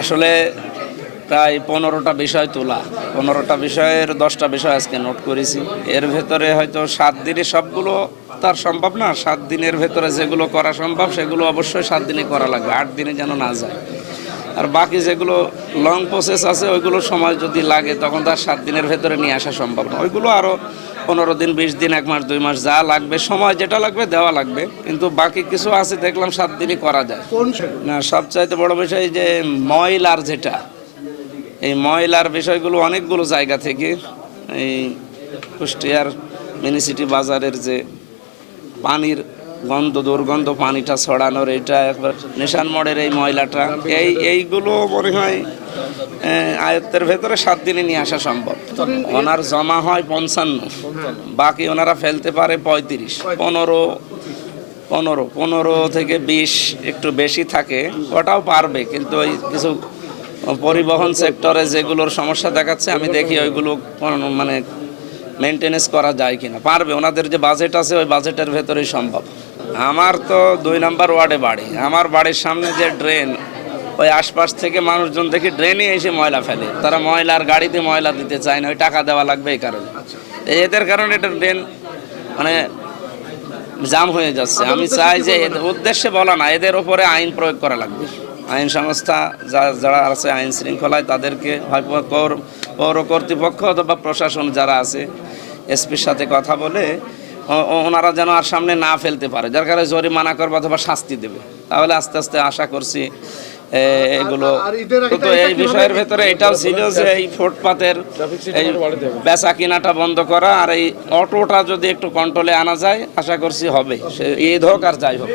আসলে প্রায় 15টা বিষয় তোলা, 15টা বিষয়ের 10টা বিষয় আজকে নোট করেছি। এর ভেতরে হয়তো 7 দিনে সবগুলো তার সম্ভব না। 7 দিনের ভেতরে যেগুলো করা সম্ভব সেগুলো অবশ্যই 7 দিনে করা লাগবে, 8 দিনে যেন না যায়। আর বাকি যেগুলো লং প্রসেস আছে ওইগুলো সময় যদি লাগে তখন তার 7 দিনের ভেতরে নিয়ে আসা সম্ভব না। ওইগুলো আরও 15 দিন, 20 দিন, 1 মাস, 2 মাস যা লাগবে, সময় যেটা লাগবে দেওয়া লাগবে। কিন্তু বাকি কিছু আছে দেখলাম 7 দিনই করা যায় না। সবচাইতে বড় বিষয় যে ময়লার যেটা, এই ময়লার বিষয়গুলো অনেকগুলো জায়গা থেকে, এই কুষ্টিয়ার মিনিসিটি বাজারের যে পানির দুর্গন্ধ পানিটা ছড়ানোর, এটা একবার নিশান মোড়ের এই ময়লাটা, এইগুলো মনে হয় আয়ত্তের ভেতরে 7 দিনে নিয়ে আসা সম্ভব। ওনার জমা হয় 55, বাকি ওনারা ফেলতে পারে 35, 15 থেকে 20 একটু বেশি থাকে, ওটাও পারবে। কিন্তু ওই কিছু পরিবহন সেক্টরে যেগুলোর সমস্যা দেখাচ্ছে, আমি দেখি ওইগুলো মানে মেনটেনেন্স করা যায় কিনা। পারবে, ওনাদের যে বাজেট আছে ওই বাজেটের ভেতরেই সম্ভব। আমার তো 2 নম্বর ওয়ার্ডে বাড়ি। আমার বাড়ির সামনে যে ড্রেন, ওই আশপাশ থেকে মানুষজন দেখি ড্রেনে এসে ময়লা ফেলে। তারা ময়লার গাড়িতে ময়লা দিতে চায় না, ওই টাকা দেওয়া লাগবে এই কারণে। এদের কারণে এটা ড্রেন মানে জাম হয়ে যাচ্ছে। আমি চাই যে উদ্দেশ্যে বলা না, এদের ওপরে আইন প্রয়োগ করা লাগবে। আইন সংস্থা যারা আছে আইন শৃঙ্খলায়, তাদেরকে হয় পৌর কর্তৃপক্ষ অথবা প্রশাসন যারা আছে, এসপির সাথে কথা বলে ওনারা যেন আর সামনে না ফেলতে পারে, যার কারণে জরিমানা করবে অথবা শাস্তি দেবে। তাহলে আস্তে আস্তে আশা করছি এগুলো। তো এই বিষয়ের ভেতরে এটাও ছিল যে এই ফুটপাতের এই বেচা কিনাটা বন্ধ করা, আর এই অটোটা যদি একটু কন্ট্রোলে আনা যায়, আশা করছি হবে, সে ঈদ হোক আর যাই হোক।